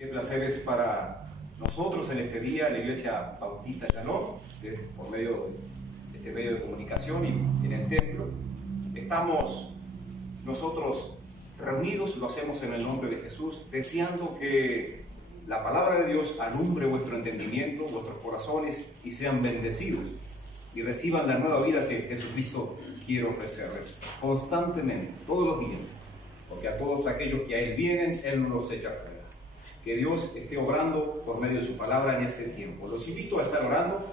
Qué placer es para nosotros en este día, la Iglesia Bautista Shalom, por medio de este medio de comunicación y en el templo. Estamos nosotros reunidos, lo hacemos en el nombre de Jesús, deseando que la palabra de Dios alumbre vuestro entendimiento, vuestros corazones y sean bendecidos y reciban la nueva vida que Jesucristo quiere ofrecerles constantemente, todos los días, porque a todos aquellos que a Él vienen, Él no los echa fuera. Que Dios esté obrando por medio de su palabra en este tiempo. Los invito a estar orando.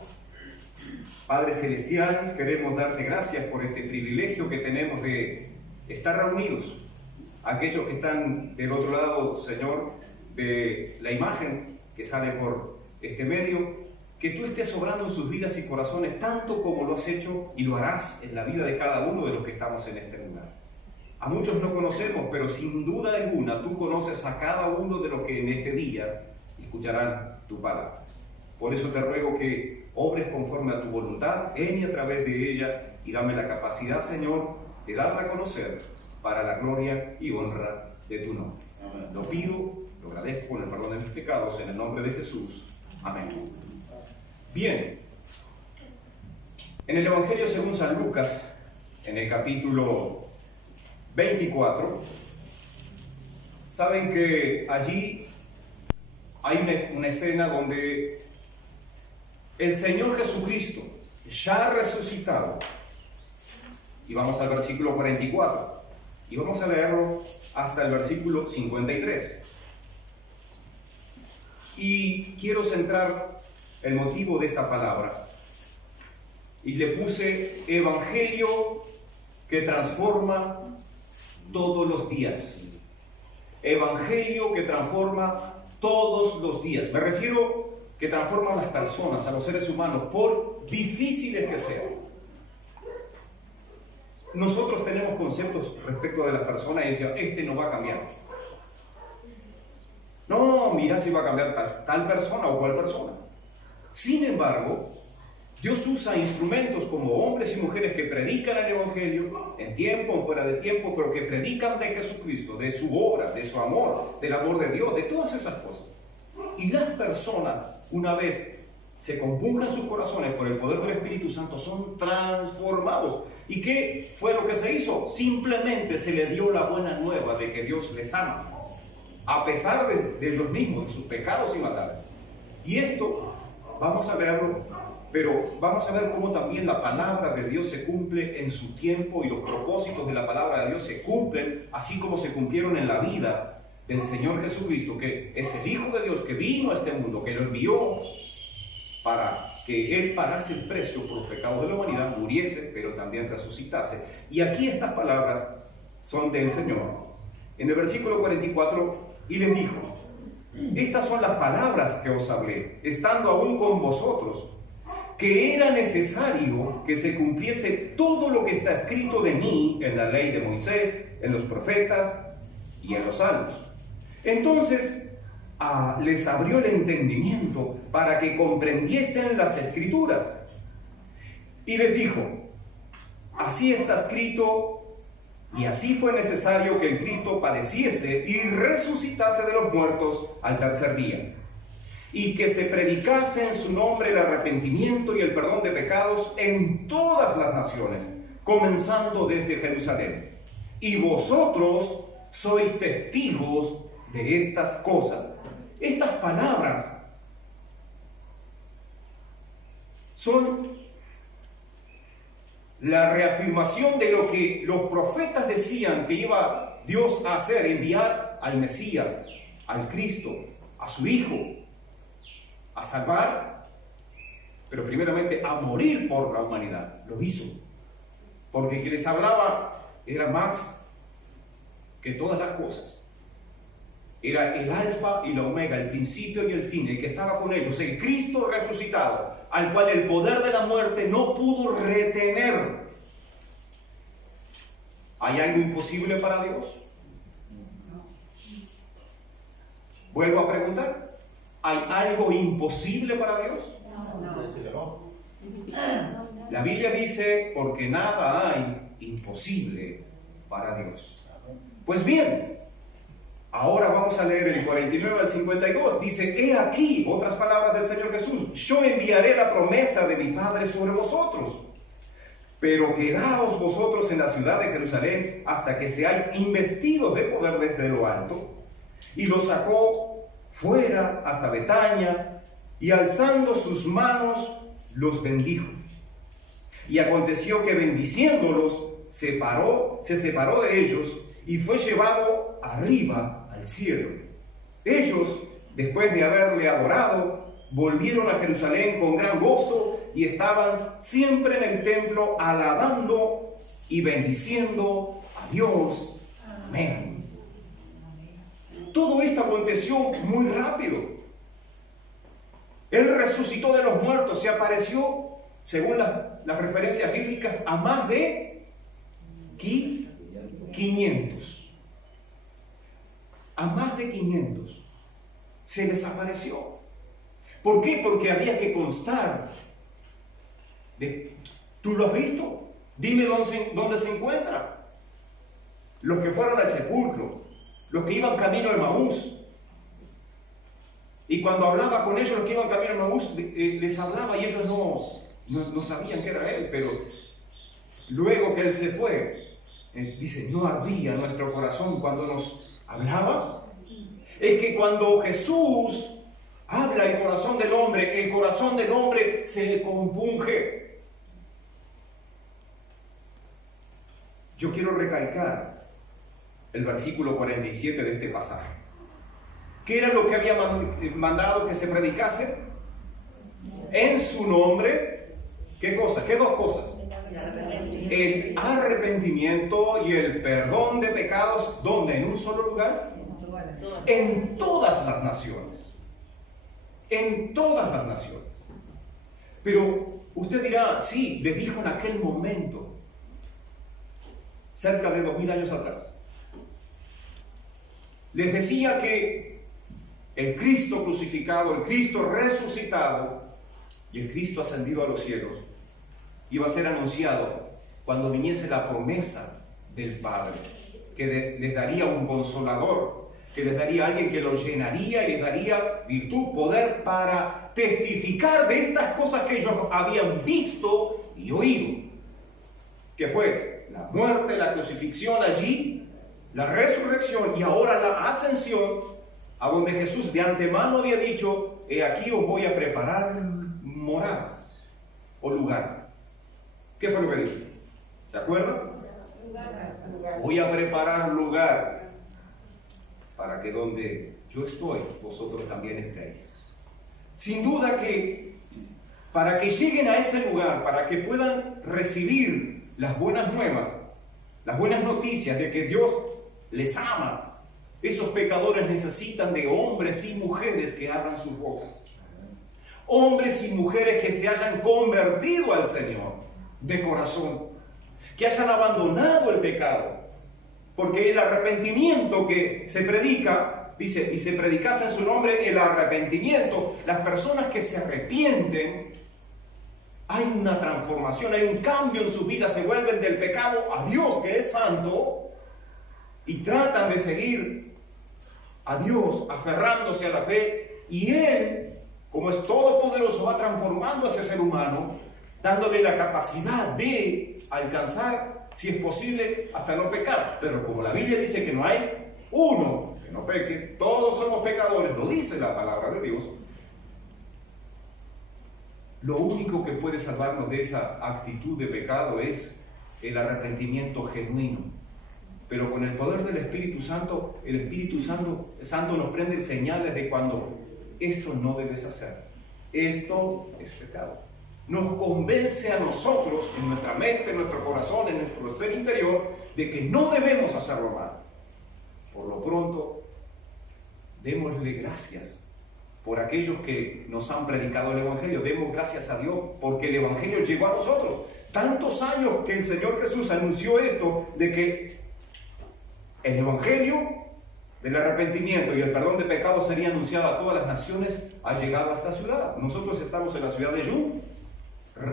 Padre Celestial, queremos darte gracias por este privilegio que tenemos de estar reunidos. Aquellos que están del otro lado, Señor, de la imagen que sale por este medio, que tú estés obrando en sus vidas y corazones tanto como lo has hecho y lo harás en la vida de cada uno de los que estamos en este lugar. A muchos no conocemos, pero sin duda alguna tú conoces a cada uno de los que en este día escucharán tu palabra. Por eso te ruego que obres conforme a tu voluntad en y a través de ella y dame la capacidad, Señor, de darla a conocer para la gloria y honra de tu nombre. Amén. Lo pido, lo agradezco con el perdón de mis pecados en el nombre de Jesús. Amén. Bien, en el Evangelio según San Lucas, en el capítulo 24, saben que allí hay una escena donde el Señor Jesucristo, ya resucitado, y vamos al versículo 44, y vamos a leerlo hasta el versículo 53. Y quiero centrar el motivo de esta palabra, y le puse Evangelio que transforma todos los días. Evangelio que transforma todos los días. Me refiero que transforma a las personas, a los seres humanos, por difíciles que sean. Nosotros tenemos conceptos respecto de las personas y decíamos, este no va a cambiar. No, mira si va a cambiar tal persona o cual persona. Sin embargo, Dios usa instrumentos como hombres y mujeres que predican el Evangelio, en tiempo o fuera de tiempo, pero que predican de Jesucristo, de su obra, de su amor, del amor de Dios, de todas esas cosas. Y las personas, una vez se compungan sus corazones por el poder del Espíritu Santo, son transformados. ¿Y qué fue lo que se hizo? Simplemente se le dio la buena nueva de que Dios les ama, a pesar de ellos mismos, de sus pecados y maldades. Y esto, vamos a verlo. Pero vamos a ver cómo también la palabra de Dios se cumple en su tiempo y los propósitos de la palabra de Dios se cumplen, así como se cumplieron en la vida del Señor Jesucristo, que es el Hijo de Dios que vino a este mundo, que lo envió para que Él pagase el precio por los pecados de la humanidad, muriese, pero también resucitase. Y aquí estas palabras son del Señor. En el versículo 44, y les dijo, estas son las palabras que os hablé, estando aún con vosotros, que era necesario que se cumpliese todo lo que está escrito de mí en la ley de Moisés, en los profetas y en los salmos. Entonces les abrió el entendimiento para que comprendiesen las escrituras. Y les dijo, así está escrito, y así fue necesario que el Cristo padeciese y resucitase de los muertos al tercer día, y que se predicase en su nombre el arrepentimiento y el perdón de pecados en todas las naciones, comenzando desde Jerusalén. Y vosotros sois testigos de estas cosas. Estas palabras son la reafirmación de lo que los profetas decían que iba Dios a hacer, enviar al Mesías, al Cristo, a su Hijo, a salvar, pero primeramente a morir por la humanidad. Lo hizo, porque quien les hablaba era más que todas las cosas. Era el alfa y la omega, el principio y el fin, el que estaba con ellos, el Cristo resucitado, al cual el poder de la muerte no pudo retener. ¿Hay algo imposible para Dios? Vuelvo a preguntar, ¿hay algo imposible para Dios? No. La Biblia dice, porque nada hay imposible para Dios. Pues bien, Ahora vamos a leer el 49 al 52. Dice, he aquí, otras palabras del Señor Jesús, yo enviaré la promesa de mi Padre sobre vosotros. Pero quedaos vosotros en la ciudad de Jerusalén hasta que seáis investidos de poder desde lo alto. Y los sacó fuera hasta Betania, y alzando sus manos los bendijo. Y aconteció que bendiciéndolos, se separó de ellos y fue llevado arriba al cielo. Ellos, después de haberle adorado, volvieron a Jerusalén con gran gozo y estaban siempre en el templo alabando y bendiciendo a Dios. Amén. Todo esto aconteció muy rápido. Él resucitó de los muertos, se apareció, según las referencias bíblicas, a más de 500. A más de 500 se les apareció. ¿Por qué? Porque había que constar. ¿Tú lo has visto? Dime dónde se encuentra. Los que fueron al sepulcro, los que iban camino a Emaús. Y cuando hablaba con ellos, los que iban camino a Emaús, les hablaba y ellos no sabían que era él. Pero luego que él se fue, dice, no ardía nuestro corazón cuando nos hablaba. Es que cuando Jesús habla el corazón del hombre se compunge. Yo quiero recalcar el versículo 47 de este pasaje. ¿Qué era lo que había mandado que se predicase? En su nombre, ¿qué cosa? ¿Qué dos cosas? El arrepentimiento y el perdón de pecados. ¿Dónde? ¿En un solo lugar? En todas las naciones. En todas las naciones. Pero usted dirá, sí, les dijo en aquel momento, cerca de 2000 años atrás. Les decía que el Cristo crucificado, el Cristo resucitado y el Cristo ascendido a los cielos iba a ser anunciado cuando viniese la promesa del Padre, que les daría un consolador, que les daría alguien que los llenaría y les daría virtud, poder para testificar de estas cosas que ellos habían visto y oído, que fue la muerte, la crucifixión allí, la resurrección y ahora la ascensión, a donde Jesús de antemano había dicho, he aquí os voy a preparar moradas o lugar. ¿Qué fue lo que dijo? ¿Se acuerdan? Voy a preparar lugar para que donde yo estoy, vosotros también estéis. Sin duda que para que lleguen a ese lugar, para que puedan recibir las buenas nuevas, las buenas noticias de que Dios les ama, esos pecadores necesitan de hombres y mujeres que abran sus bocas. Hombres y mujeres que se hayan convertido al Señor de corazón, que hayan abandonado el pecado. Porque el arrepentimiento que se predica, dice, y se predicase en su nombre el arrepentimiento, las personas que se arrepienten, hay una transformación, hay un cambio en su vida, se vuelven del pecado a Dios que es santo y tratan de seguir a Dios aferrándose a la fe, y Él, como es todopoderoso, va transformando a ese ser humano, dándole la capacidad de alcanzar, si es posible, hasta no pecar. Pero como la Biblia dice que no hay uno que no peque, todos somos pecadores, lo dice la palabra de Dios. Lo único que puede salvarnos de esa actitud de pecado es el arrepentimiento genuino. Pero con el poder del Espíritu Santo, el Espíritu Santo nos prende señales de cuando esto no debes hacer. Esto es pecado. Nos convence a nosotros, en nuestra mente, en nuestro corazón, en nuestro ser interior, de que no debemos hacerlo mal. Por lo pronto, démosle gracias por aquellos que nos han predicado el Evangelio. Demos gracias a Dios porque el Evangelio llegó a nosotros. Tantos años que el Señor Jesús anunció esto, de que el Evangelio del arrepentimiento y el perdón de pecados sería anunciado a todas las naciones, ha llegado a esta ciudad. Nosotros estamos en la ciudad de Yum,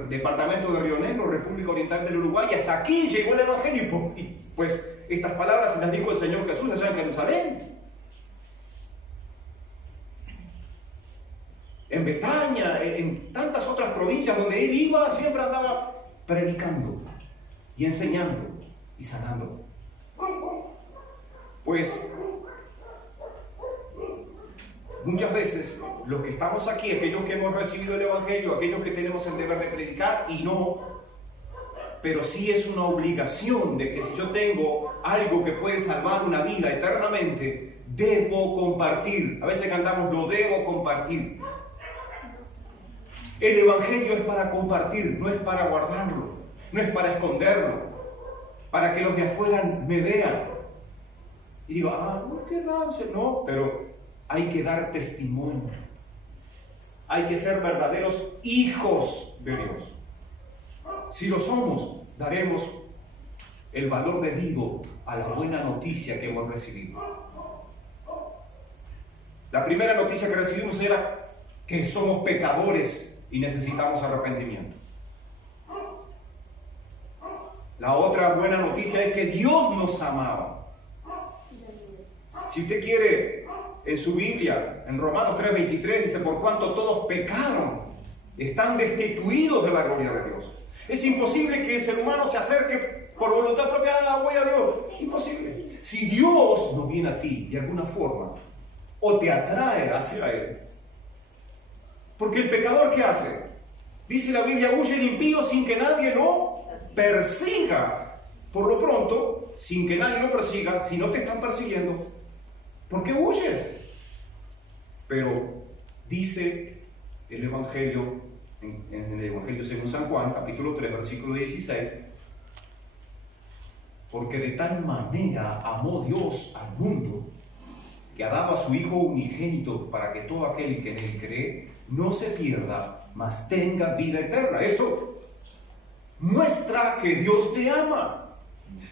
departamento de Río Negro, República Oriental del Uruguay, y hasta aquí llegó el Evangelio. Y pues estas palabras se las dijo el Señor Jesús allá en Jerusalén. en Betania, en tantas otras provincias donde él iba, siempre andaba predicando y enseñando y sanando. Pues muchas veces los que estamos aquí, aquellos que hemos recibido el Evangelio, aquellos que tenemos el deber de predicar y no, pero sí es una obligación de que si yo tengo algo que puede salvar una vida eternamente, debo compartir. A veces cantamos, lo debo compartir. El Evangelio es para compartir, no es para guardarlo, no es para esconderlo, para que los de afuera me vean. Y digo, qué raro, no, pero hay que dar testimonio. Hay que ser verdaderos hijos de Dios. Si lo somos, daremos el valor debido a la buena noticia que hemos recibido. La primera noticia que recibimos era que somos pecadores y necesitamos arrepentimiento. La otra buena noticia es que Dios nos amaba. Si usted quiere, en su Biblia, en Romanos 3:23 dice, por cuanto todos pecaron, están destituidos de la gloria de Dios. Es imposible que el ser humano se acerque por voluntad propia, voy a Dios. Imposible. Si Dios no viene a ti de alguna forma, o te atrae hacia Él. Porque el pecador, ¿qué hace? Dice la Biblia, huye el impío sin que nadie lo persiga. Por lo pronto, sin que nadie lo persiga, si no te están persiguiendo, ¿por qué huyes? Pero dice el Evangelio, en el Evangelio según San Juan, capítulo 3, versículo 16, porque de tal manera amó Dios al mundo, que ha dado a su Hijo unigénito para que todo aquel que en Él cree no se pierda, mas tenga vida eterna. Esto muestra que Dios te ama.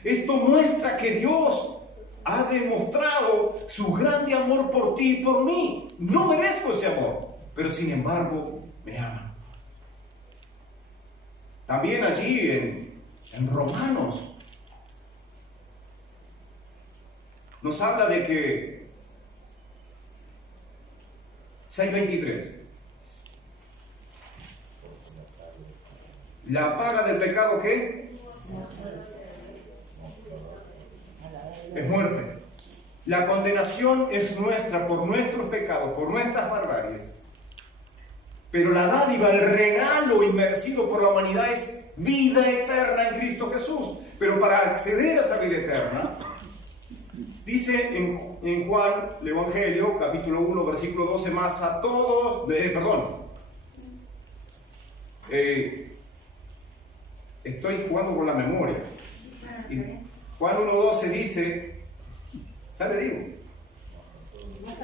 Esto muestra que Dios ha demostrado su grande amor por ti y por mí. No merezco ese amor, pero sin embargo me ama. También allí en Romanos nos habla de que 6:23, la paga del pecado, ¿qué? Es muerte. La condenación es nuestra por nuestros pecados, por nuestras barbaries. Pero la dádiva, el regalo inmerecido por la humanidad es vida eterna en Cristo Jesús. Pero para acceder a esa vida eterna, dice en Juan, el Evangelio, capítulo 1, versículo 12, más a todos, estoy jugando con la memoria. Y Juan 1:12 dice, ya le digo,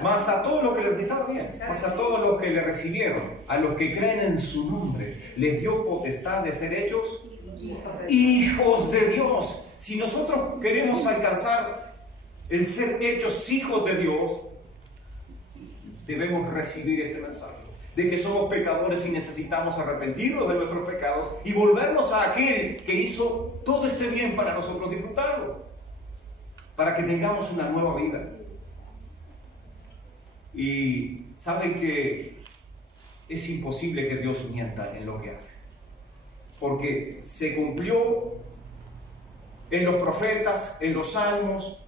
más a todos los que les estaba bien, más a todos los que le recibieron, a los que creen en su nombre, les dio potestad de ser hechos hijos de Dios. Si nosotros queremos alcanzar el ser hechos hijos de Dios, debemos recibir este mensaje de que somos pecadores y necesitamos arrepentirnos de nuestros pecados y volvernos a aquel que hizo todo este bien para nosotros disfrutarlo, para que tengamos una nueva vida. Y saben que es imposible que Dios mienta en lo que hace, porque se cumplió en los profetas, en los salmos,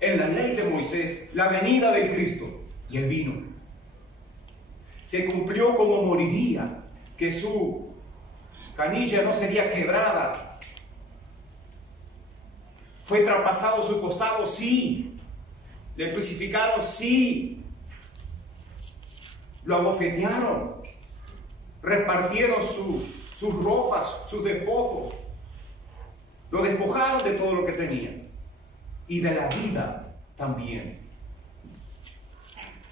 en la ley de Moisés, la venida de Cristo, y Él vino. Se cumplió como moriría, que su canilla no sería quebrada. Fue traspasado su costado, sí. Le crucificaron, sí. Lo abofetearon. Repartieron sus ropas, sus despojos. Lo despojaron de todo lo que tenía. Y de la vida también.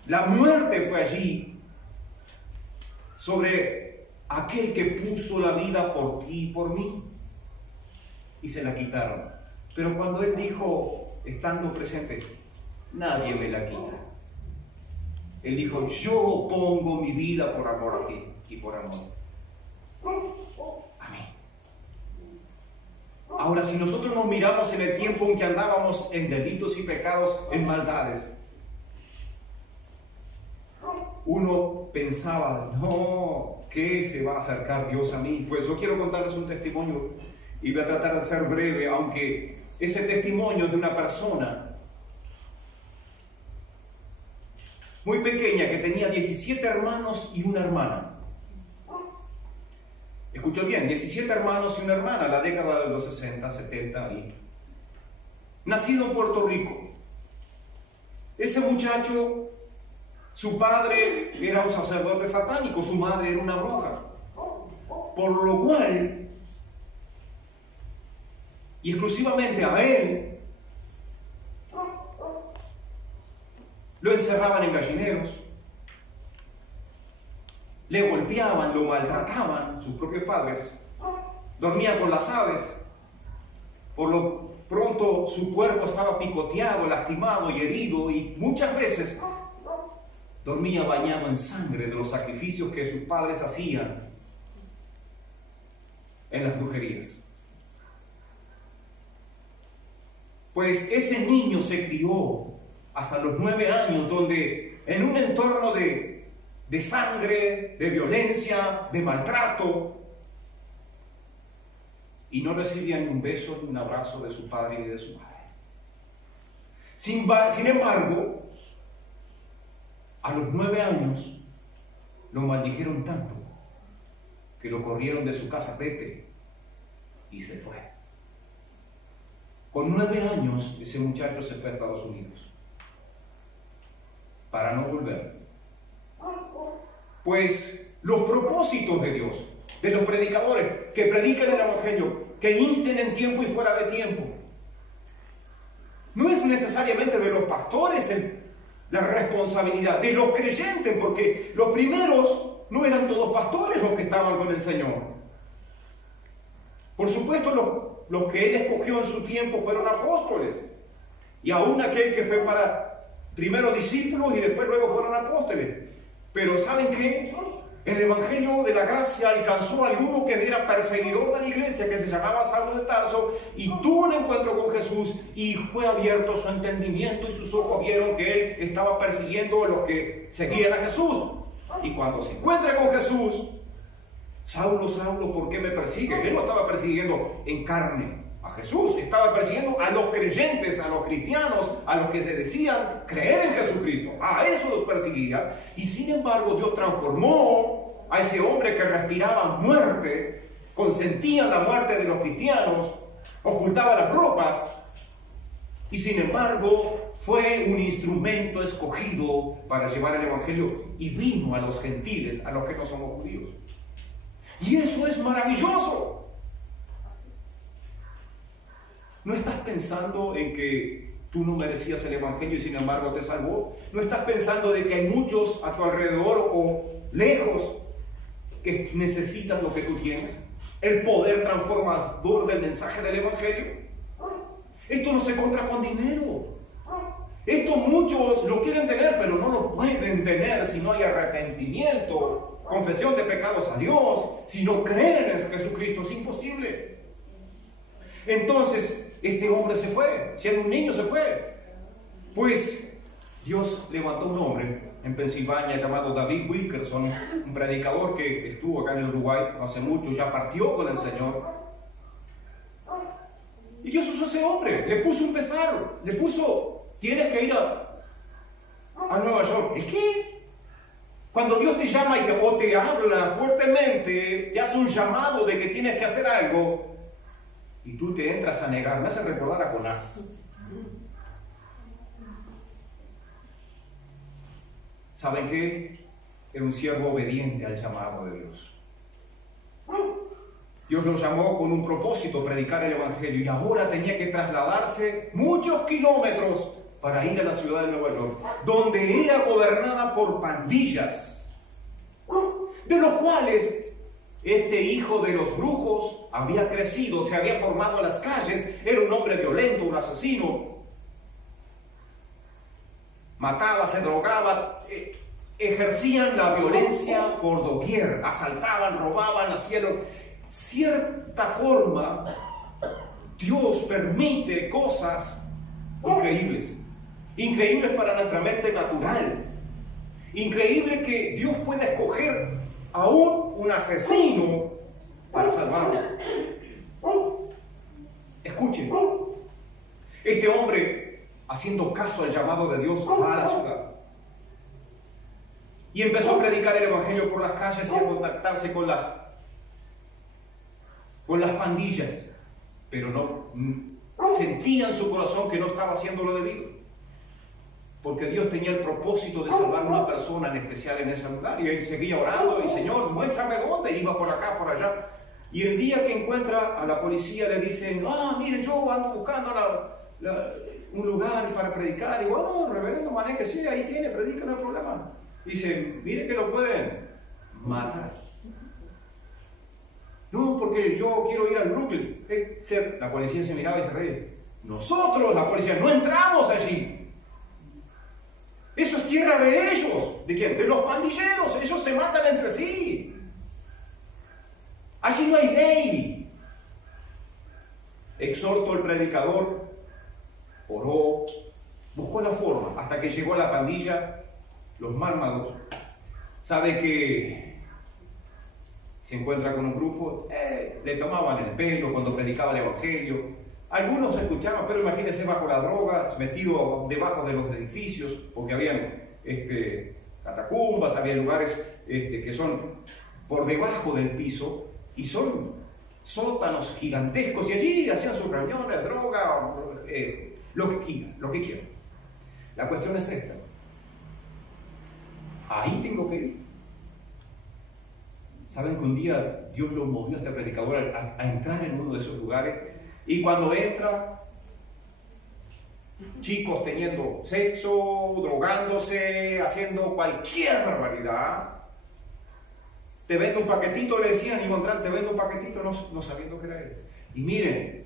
La muerte fue allí sobre aquel que puso la vida por ti y por mí. Y se la quitaron. Pero cuando Él dijo, estando presente, nadie me la quita. Él dijo, yo pongo mi vida por amor a ti y por amor a mí. Ahora, si nosotros nos miramos en el tiempo en que andábamos en delitos y pecados, en maldades, uno pensaba, no, ¿qué se va a acercar Dios a mí? Pues yo quiero contarles un testimonio y voy a tratar de ser breve, aunque ese testimonio es de una persona muy pequeña que tenía 17 hermanos y una hermana. Escuchó bien, 17 hermanos y una hermana, la década de los 60, 70, y nacido en Puerto Rico. Ese muchacho, su padre era un sacerdote satánico, su madre era una bruja, por lo cual, y exclusivamente a él, lo encerraban en gallineros, le golpeaban, lo maltrataban sus propios padres, dormía con las aves, por lo pronto su cuerpo estaba picoteado, lastimado y herido, y muchas veces dormía bañado en sangre de los sacrificios que sus padres hacían en las brujerías. Pues ese niño se crió hasta los 9 años, donde en un entorno de sangre, de violencia, de maltrato, y no recibía ni un beso ni un abrazo de su padre ni de su madre. Sin embargo, a los 9 años lo maldijeron tanto que lo corrieron de su casa, vete, y se fue. Con 9 años ese muchacho se fue a Estados Unidos para no volver. Pues los propósitos de Dios, de los predicadores que predican el Evangelio, que insten en tiempo y fuera de tiempo, no es necesariamente de los pastores la responsabilidad, de los creyentes, porque los primeros no eran todos pastores los que estaban con el Señor. Por supuesto, los que Él escogió en su tiempo fueron apóstoles, y aún aquel que fue para primero discípulos y después luego fueron apóstoles. Pero ¿saben qué? El Evangelio de la Gracia alcanzó a alguno que era perseguidor de la iglesia, que se llamaba Saulo de Tarso, y tuvo un encuentro con Jesús, y fue abierto su entendimiento, y sus ojos vieron que él estaba persiguiendo a los que seguían a Jesús. Y cuando se encuentra con Jesús, Saulo, Saulo, ¿por qué me persigue? Él no estaba persiguiendo en carne a Jesús, estaba persiguiendo a los creyentes, a los cristianos, a los que se decían creer en Jesucristo. A eso los perseguía. Y sin embargo Dios transformó a ese hombre que respiraba muerte, consentía la muerte de los cristianos, ocultaba las ropas, y sin embargo fue un instrumento escogido para llevar el Evangelio, y vino a los gentiles, a los que no somos judíos. Y eso es maravilloso. ¿No estás pensando en que tú no merecías el Evangelio y sin embargo te salvó? ¿No estás pensando de que hay muchos a tu alrededor o lejos que necesitan lo que tú tienes? El poder transformador del mensaje del Evangelio. Esto no se compra con dinero. Esto muchos lo quieren tener, pero no lo pueden tener si no hay arrepentimiento, confesión de pecados a Dios, si no creen en Jesucristo. Es imposible. Entonces, este hombre se fue, siendo un niño se fue. Pues Dios levantó un hombre en Pensilvania llamado David Wilkerson, un predicador que estuvo acá en el Uruguay no hace mucho, ya partió con el Señor. Y Dios usó a ese hombre, le puso un pesar, le puso, tienes que ir a Nueva York. Es que cuando Dios te llama o te habla fuertemente, te hace un llamado de que tienes que hacer algo, y tú te entras a negar. Me hace recordar a Jonás. ¿Saben qué? Era un siervo obediente al llamado de Dios. Dios lo llamó con un propósito, predicar el Evangelio, y ahora tenía que trasladarse muchos kilómetros para ir a la ciudad de Nueva York, donde era gobernada por pandillas, de los cuales este hijo de los brujos había crecido, se había formado en las calles, era un hombre violento, un asesino. Mataba, se drogaba, ejercían la violencia por doquier, asaltaban, robaban, hacían cierta forma. Dios permite cosas increíbles, increíbles para nuestra mente natural. Increíble que Dios pueda escoger aún un asesino para salvarlo. Escuchen, este hombre, haciendo caso al llamado de Dios, va a la ciudad y empezó a predicar el evangelio por las calles y a contactarse con las pandillas, pero no sentía en su corazón que no estaba haciendo lo debido, porque Dios tenía el propósito de salvar a una persona en especial en ese lugar, y él seguía orando, y Señor, muéstrame dónde, iba por acá, por allá, y el día que encuentra a la policía le dicen, miren, yo ando buscando un lugar para predicar, y bueno, reverendo, maneje, sí, ahí tiene, predica, no hay problema. Dice, mire que lo pueden matar. No, porque yo quiero ir al Brooklyn. La policía se miraba y se reía. Nosotros, la policía, no entramos allí. Eso es tierra de ellos. ¿De quién? De los pandilleros. Ellos se matan entre sí. Allí no hay ley. Exhortó el predicador, oró, buscó la forma, hasta que llegó a la pandilla. Los mármados, sabe que se encuentra con un grupo, le tomaban el pelo cuando predicaba el evangelio. Algunos escuchaban, pero imagínense bajo la droga, metido debajo de los edificios, porque habían catacumbas, había lugares que son por debajo del piso y son sótanos gigantescos, y allí hacían sus reuniones, droga, lo que quieran. La cuestión es esta. Ahí tengo que ir. Saben que un día Dios lo movió a este predicador a entrar en uno de esos lugares, y cuando entra, chicos teniendo sexo, drogándose, haciendo cualquier barbaridad. Te vendo un paquetito, le decían, iba a entrar, te vendo un paquetito, no sabiendo que era él. Y miren,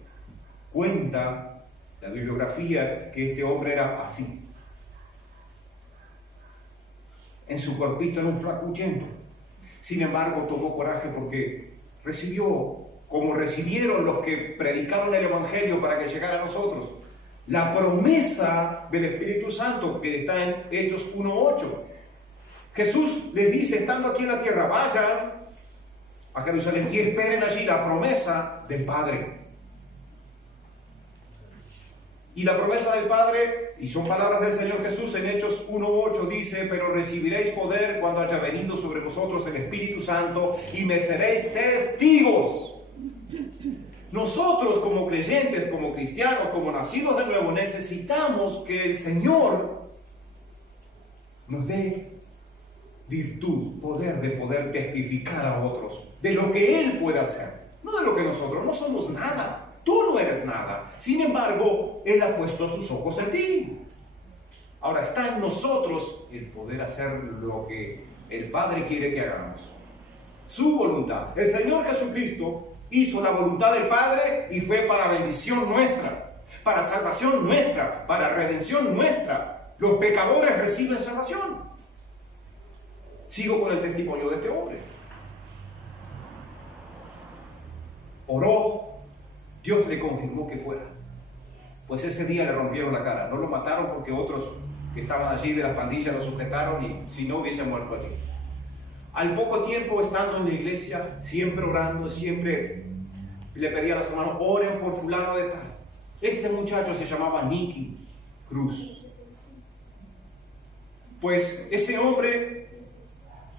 cuenta la bibliografía que este hombre era así. En su cuerpito era un flacuchento. Sin embargo, tomó coraje porque recibió, como recibieron los que predicaron el evangelio para que llegara a nosotros, la promesa del Espíritu Santo que está en Hechos 1:8. Jesús les dice, estando aquí en la tierra, vayan a Jerusalén y esperen allí la promesa del Padre. Y la promesa del Padre, y son palabras del Señor Jesús en Hechos 1:8, dice, pero recibiréis poder cuando haya venido sobre vosotros el Espíritu Santo y me seréis testigos. Nosotros como creyentes, como cristianos, como nacidos de nuevo, necesitamos que el Señor nos dé virtud, poder de poder testificar a otros de lo que Él puede hacer, no de lo que nosotros no somos nada. Tú no eres nada. Sin embargo, Él ha puesto sus ojos en ti. Ahora está en nosotros el poder hacer lo que el Padre quiere que hagamos. Su voluntad. El Señor Jesucristo hizo la voluntad del Padre y fue para bendición nuestra, para salvación nuestra, para redención nuestra. Los pecadores reciben salvación. Sigo con el testimonio de este hombre. Oró. Dios le confirmó que fuera. Pues ese día le rompieron la cara. No lo mataron porque otros que estaban allí de las pandillas lo sujetaron, y si no hubiese muerto allí. Al poco tiempo, estando en la iglesia, siempre orando, siempre le pedía a los hermanos, oren por fulano de tal. Este muchacho se llamaba Nicky Cruz. Pues ese hombre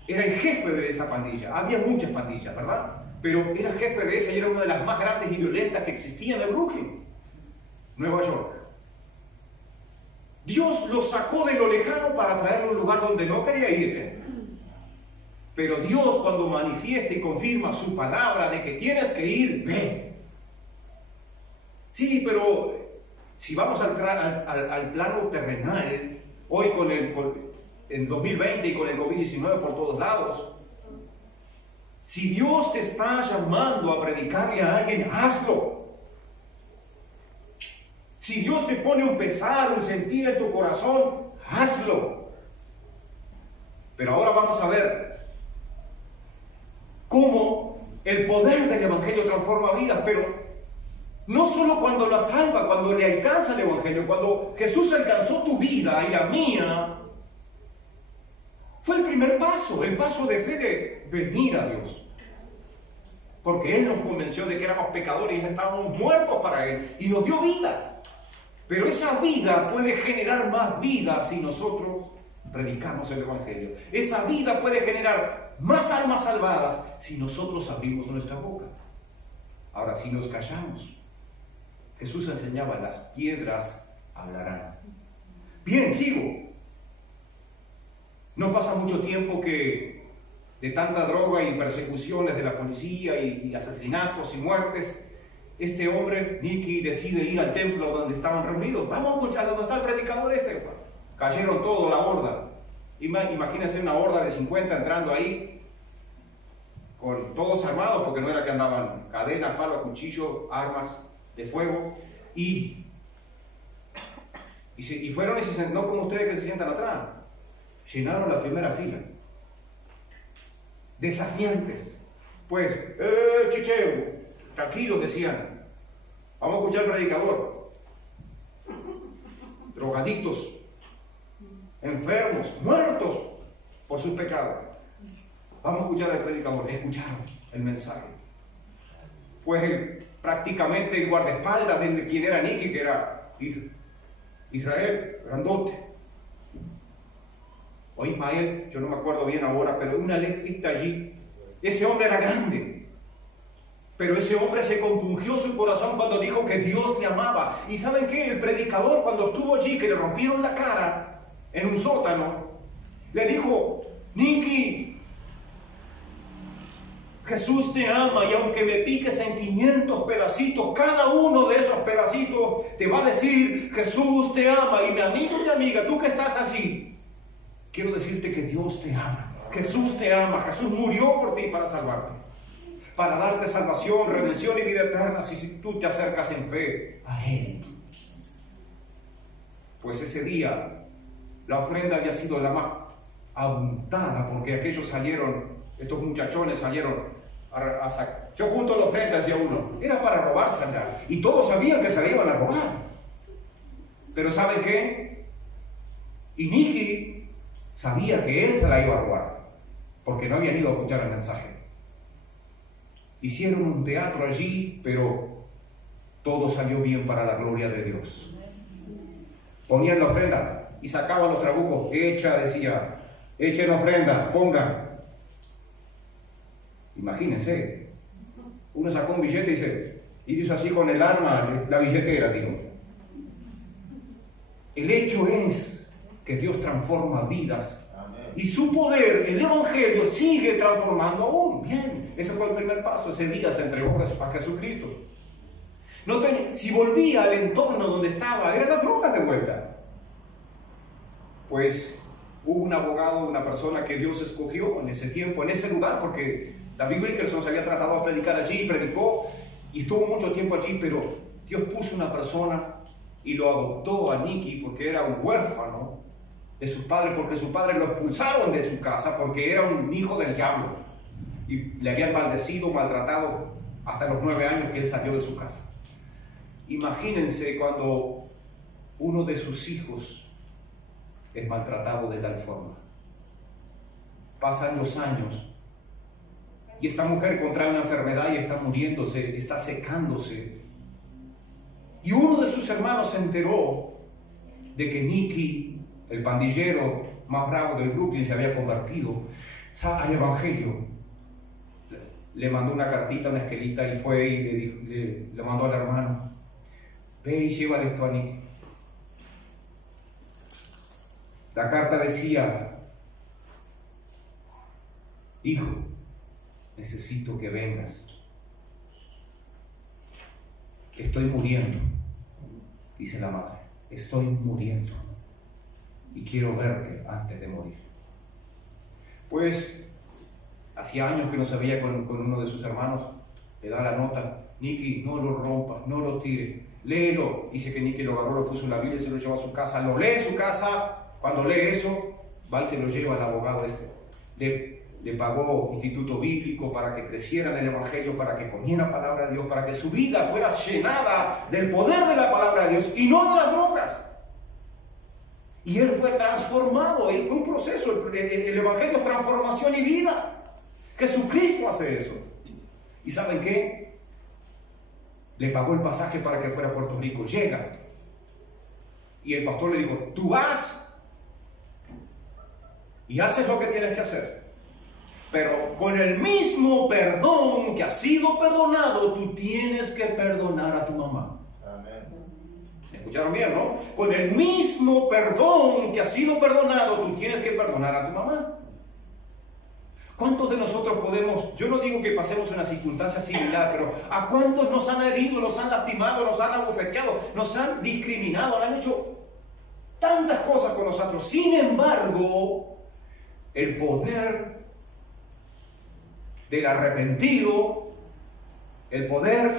era el jefe de esa pandilla. Había muchas pandillas, ¿verdad? Pero era jefe de esa y era una de las más grandes y violentas que existían en Brooklyn, Nueva York. Dios lo sacó de lo lejano para traerlo a un lugar donde no quería ir. Pero Dios, cuando manifiesta y confirma su palabra de que tienes que ir, ve. Sí, pero si vamos al plano terrenal, hoy con el 2020 y con el COVID-19 por todos lados, si Dios te está llamando a predicarle a alguien, hazlo. Si Dios te pone un pesar, un sentir en tu corazón, hazlo. Pero ahora vamos a ver cómo el poder del Evangelio transforma vidas, pero no solo cuando la salva, cuando le alcanza el Evangelio, cuando Jesús alcanzó tu vida y la mía, Fue el primer paso, el paso de fe de venir a Dios. Porque Él nos convenció de que éramos pecadores y estábamos muertos para Él. Y nos dio vida. Pero esa vida puede generar más vida si nosotros predicamos el Evangelio. Esa vida puede generar más almas salvadas si nosotros abrimos nuestra boca. Ahora, si nos callamos, Jesús enseñaba, las piedras hablarán. Bien, sigo. No pasa mucho tiempo que de tanta droga y persecuciones de la policía y asesinatos y muertes, este hombre, Nicky, decide ir al templo donde estaban reunidos. Vamos a escuchar donde está el predicador este. Cayeron todos, la horda. Imagínense una horda de 50 entrando ahí, con todos armados, porque no era que andaban cadenas, palos, cuchillos, armas de fuego, y fueron, no como ustedes que se sientan atrás, llenaron la primera fila, desafiantes, pues, chicheo, tranquilos decían, vamos a escuchar al predicador, drogadictos, enfermos, muertos por sus pecados, vamos a escuchar al predicador. Escucharon el mensaje. Pues prácticamente el guardaespaldas de quien era Nicky, que era Israel, grandote, o Ismael, yo no me acuerdo bien ahora, pero una letrita allí. Ese hombre era grande, pero ese hombre se compungió su corazón cuando dijo que Dios le amaba. ¿Y saben qué? El predicador, cuando estuvo allí, que le rompieron la cara en un sótano, le dijo: Nicky, Jesús te ama, y aunque me piques en 500 pedacitos, cada uno de esos pedacitos te va a decir: Jesús te ama. Y mi amigo y mi amiga, tú que estás allí, quiero decirte que Dios te ama. Jesús te ama. Jesús murió por ti para salvarte, para darte salvación, redención y vida eterna si tú te acercas en fe a Él. Pues ese día la ofrenda había sido la más abundada, porque aquellos salieron, estos muchachones salieron a sacar. Yo junto la ofrenda, decía uno, era para robársela, y todos sabían que se la iban a robar. Pero ¿saben qué? Y Nicky sabía que él se la iba a robar, porque no habían ido a escuchar el mensaje. Hicieron un teatro allí, pero todo salió bien para la gloria de Dios. Ponían la ofrenda y sacaban los trabucos. Echa, decía, echen ofrenda, pongan. Imagínense, uno sacó un billete y hizo así con el arma, la billetera, digo. El hecho es que Dios transforma vidas. Amén. Y su poder, el Evangelio, sigue transformando aún. Bien, ese fue el primer paso. Ese día se entregó a Jesucristo. Si volvía al entorno donde estaba, eran las drogas de vuelta. Pues hubo un abogado, una persona que Dios escogió en ese tiempo, en ese lugar, porque David Wilkerson se había tratado a predicar allí, predicó y estuvo mucho tiempo allí, pero Dios puso una persona y lo adoptó a Nicky porque era un huérfano de sus padres, porque sus padres lo expulsaron de su casa porque era un hijo del diablo y le habían maldecido, maltratado hasta los 9 años que él salió de su casa. Imagínense cuando uno de sus hijos es maltratado de tal forma. Pasan los años y esta mujer contrae una enfermedad y está muriéndose, está secándose. Y uno de sus hermanos se enteró de que Nicky, el pandillero más bravo del Brooklyn, se había convertido al Evangelio. Le mandó una cartita, una esquelita, y fue y le mandó al hermano: ve y llévale esto a Nicky. La carta decía: hijo, necesito que vengas. Estoy muriendo, dice la madre. Estoy muriendo y quiero verte antes de morir. Pues hacía años que no se veía con uno de sus hermanos. Le da la nota: Nicky, no lo rompas, no lo tires, léelo. Dice que Nicky lo agarró, lo puso en la Biblia y se lo llevó a su casa. Lo lee en su casa. Cuando lee eso, va y se lo lleva al abogado este. Le pagó instituto bíblico para que creciera en el Evangelio, para que comiera la palabra de Dios, para que su vida fuera llenada del poder de la palabra de Dios y no de las drogas. Y él fue transformado, y fue un proceso. El Evangelio es transformación y vida. Jesucristo hace eso. ¿Y saben qué? Le pagó el pasaje para que fuera a Puerto Rico. Llega. Y el pastor le dijo, tú vas y haces lo que tienes que hacer. Pero con el mismo perdón que has sido perdonado, tú tienes que perdonar a tu mamá. ¿Escucharon bien, no? Con el mismo perdón que has sido perdonado, tú tienes que perdonar a tu mamá. ¿Cuántos de nosotros podemos, yo no digo que pasemos una circunstancia similar, pero ¿a cuántos nos han herido, nos han lastimado, nos han abofeteado, nos han discriminado, han hecho tantas cosas con nosotros? Sin embargo, el poder del arrepentido, el poder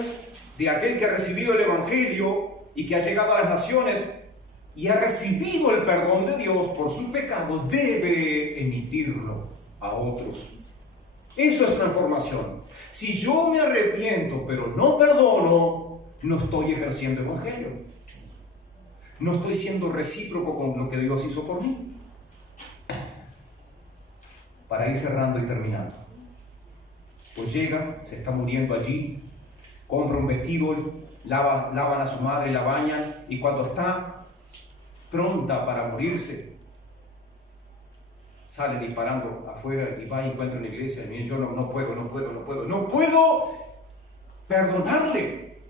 de aquel que ha recibido el Evangelio y que ha llegado a las naciones y ha recibido el perdón de Dios por sus pecados, debe emitirlo a otros. Eso es transformación. Si yo me arrepiento pero no perdono, no estoy ejerciendo el Evangelio. No estoy siendo recíproco con lo que Dios hizo por mí. Para ir cerrando y terminando. Pues llega, se está muriendo allí, compra un vestido, lavan a su madre, la bañan, y cuando está pronta para morirse, sale disparando afuera y va y encuentra una iglesia. Y yo no puedo perdonarle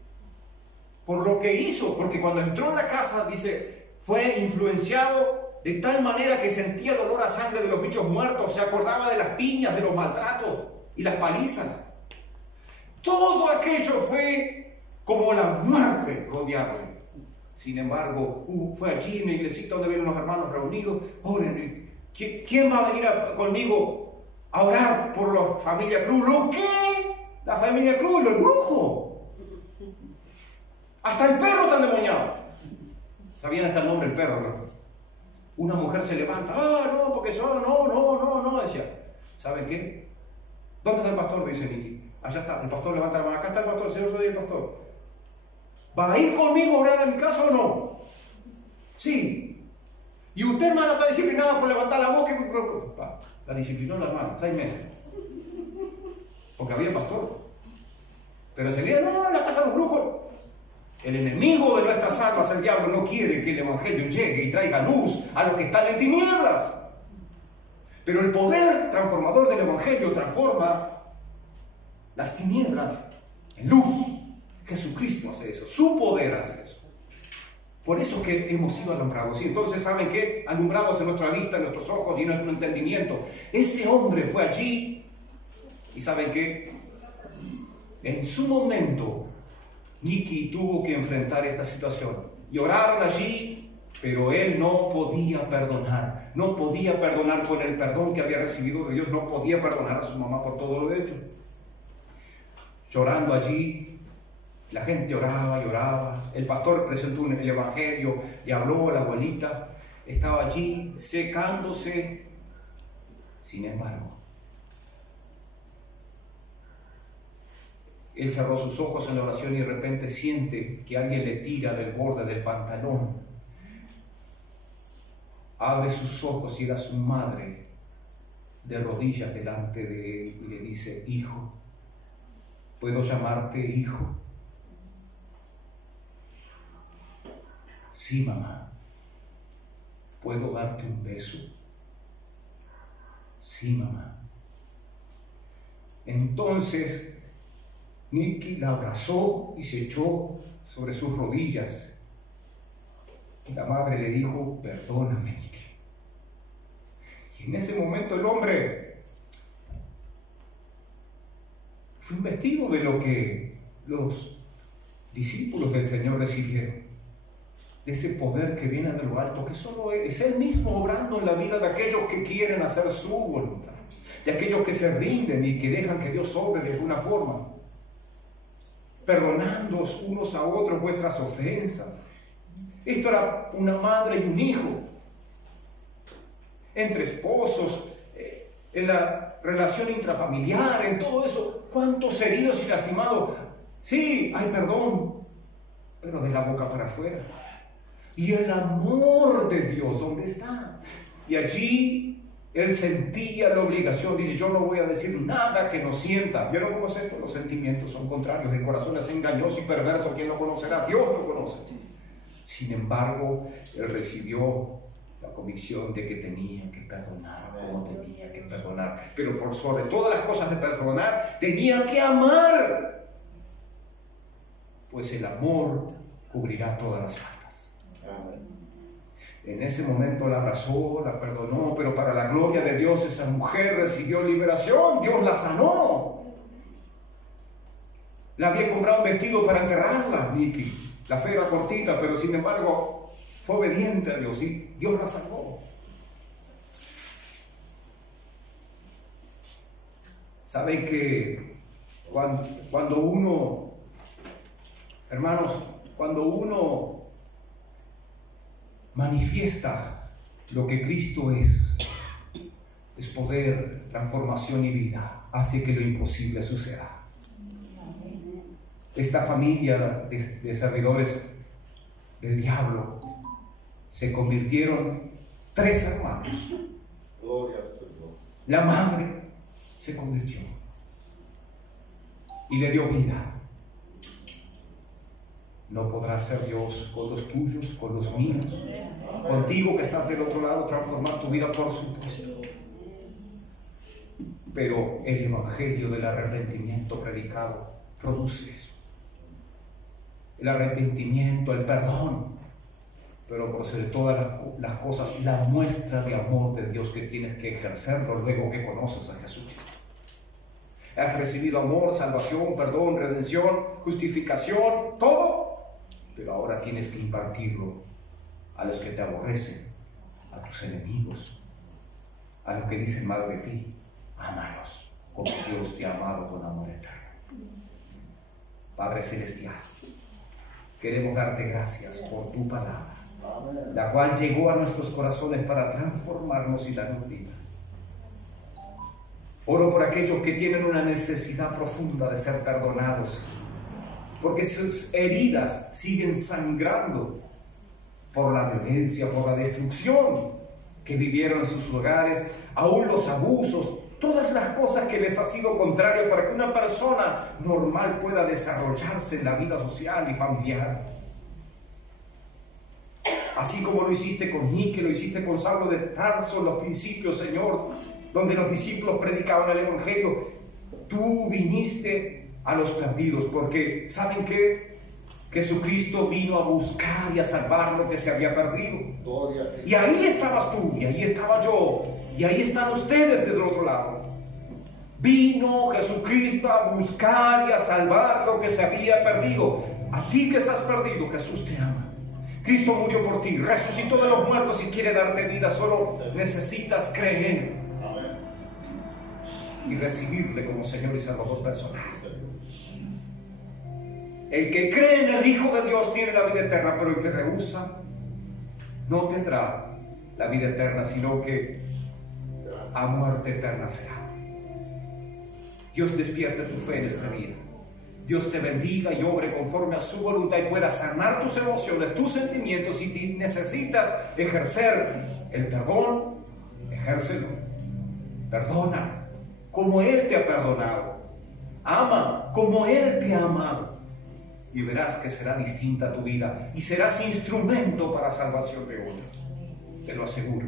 por lo que hizo, porque cuando entró en la casa, dice, fue influenciado de tal manera que sentía el olor a sangre de los bichos muertos, se acordaba de las piñas, de los maltratos y las palizas. Todo aquello fue como la muerte rodearle. Sin embargo, fue allí en la iglesita donde ven unos hermanos reunidos. Oren. ¿Quién va a venir conmigo a orar por la familia Cruz? ¿Lo qué? La familia Cruz, los brujos. Hasta el perro está endemoniado. ¿Sabían hasta el nombre del perro, no? Una mujer se levanta. No, porque son, no, decía. ¿Saben qué? ¿Dónde está el pastor? Dice Miki. Allá está, el pastor levanta la mano. Acá está el pastor, yo soy el pastor. ¿Va a ir conmigo a orar a mi casa o no? Sí. Y usted, hermana, está disciplinada por levantar la boca. La disciplinó la hermana, 6 meses. Porque había pastor. Pero enseguida, no, en la casa de los brujos. El enemigo de nuestras almas, el diablo, no quiere que el Evangelio llegue y traiga luz a los que están en tinieblas. Pero el poder transformador del Evangelio transforma las tinieblas en luz. Jesucristo hace eso, su poder hace eso. Por eso que hemos sido alumbrados. Y entonces, ¿saben qué? Alumbrados en nuestra vista, en nuestros ojos y en nuestro entendimiento. Ese hombre fue allí y ¿saben qué? En su momento, Nicky tuvo que enfrentar esta situación. Y oraron allí, pero él no podía perdonar. No podía perdonar con el perdón que había recibido de Dios. No podía perdonar a su mamá por todo lo hecho. Llorando allí, la gente oraba y oraba. El pastor presentó el Evangelio y habló a la abuelita. Estaba allí secándose. Sin embargo, él cerró sus ojos en la oración y de repente siente que alguien le tira del borde del pantalón. Abre sus ojos y era su madre de rodillas delante de él y le dice: hijo, ¿puedo llamarte hijo? Sí, mamá. ¿Puedo darte un beso? Sí, mamá. Entonces Nicky la abrazó y se echó sobre sus rodillas. Y la madre le dijo: perdóname, Nicky. Y en ese momento el hombre fue investido de lo que los discípulos del Señor recibieron, de ese poder que viene de lo alto, que solo es Él mismo obrando en la vida de aquellos que quieren hacer su voluntad, de aquellos que se rinden y que dejan que Dios obre de alguna forma, perdonándoos unos a otros vuestras ofensas. Esto era una madre y un hijo, entre esposos, en la relación intrafamiliar, en todo eso. ¿Cuántos heridos y lastimados? Sí, hay perdón, pero de la boca para afuera. Y el amor de Dios, ¿dónde está? Y allí él sentía la obligación. Dice, yo no voy a decir nada que no sienta. ¿Vieron cómo es esto? Los sentimientos son contrarios. El corazón es engañoso y perverso. ¿Quién lo conocerá? Dios lo conoce. Sin embargo, él recibió la convicción de que tenía que perdonar, como tenía que perdonar. Pero por sobre todas las cosas de perdonar, tenía que amar. Pues el amor cubrirá todas las faltas. En ese momento la abrazó, la perdonó, pero para la gloria de Dios esa mujer recibió liberación. Dios la sanó. Le había comprado un vestido para enterrarla, Miki. La fe era cortita, pero sin embargo fue obediente a Dios y Dios la salvó. ¿Saben que cuando uno, hermanos, cuando uno manifiesta lo que Cristo es poder, transformación y vida, hace que lo imposible suceda? Esta familia de servidores del diablo se convirtieron 3 hermanos. La madre se convirtió y le dio vida. No podrá ser Dios con los tuyos, con los míos, contigo que estás del otro lado, transformar tu vida, por supuesto. Pero el evangelio del arrepentimiento predicado produce eso. El arrepentimiento, el perdón, pero por sobre todas las cosas, la muestra de amor de Dios que tienes que ejercerlo luego que conoces a Jesucristo. Has recibido amor, salvación, perdón, redención, justificación, todo, pero ahora tienes que impartirlo a los que te aborrecen, a tus enemigos, a los que dicen mal de ti. Ámalos como Dios te ha amado con amor eterno. Padre Celestial, queremos darte gracias por tu palabra, la cual llegó a nuestros corazones para transformarnos y darnos vida. Oro por aquellos que tienen una necesidad profunda de ser perdonados, porque sus heridas siguen sangrando por la violencia, por la destrucción que vivieron en sus hogares, aún los abusos, todas las cosas que les ha sido contrario para que una persona normal pueda desarrollarse en la vida social y familiar. Así como lo hiciste con Nike, lo hiciste con Saulo de Tarso en los principios, Señor, donde los discípulos predicaban el evangelio. Tú viniste a los perdidos, porque ¿saben qué? Jesucristo vino a buscar y a salvar lo que se había perdido. Y ahí estabas tú, y ahí estaba yo, y ahí están ustedes del otro lado. Vino Jesucristo a buscar y a salvar lo que se había perdido. A ti que estás perdido, Jesús te ama. Cristo murió por ti, resucitó de los muertos y quiere darte vida. Solo necesitas creer y recibirle como Señor y Salvador personal. El que cree en el Hijo de Dios tiene la vida eterna, pero el que rehúsa no tendrá la vida eterna, sino que a muerte eterna será. Dios despierte tu fe en este día. Dios te bendiga y obre conforme a su voluntad y pueda sanar tus emociones, tus sentimientos. Si necesitas ejercer el perdón, ejércelo. Perdona como Él te ha perdonado. Ama como Él te ha amado. Y verás que será distinta tu vida y serás instrumento para salvación de otros. Te lo aseguro.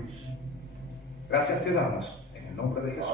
Gracias te damos en el nombre de Jesús.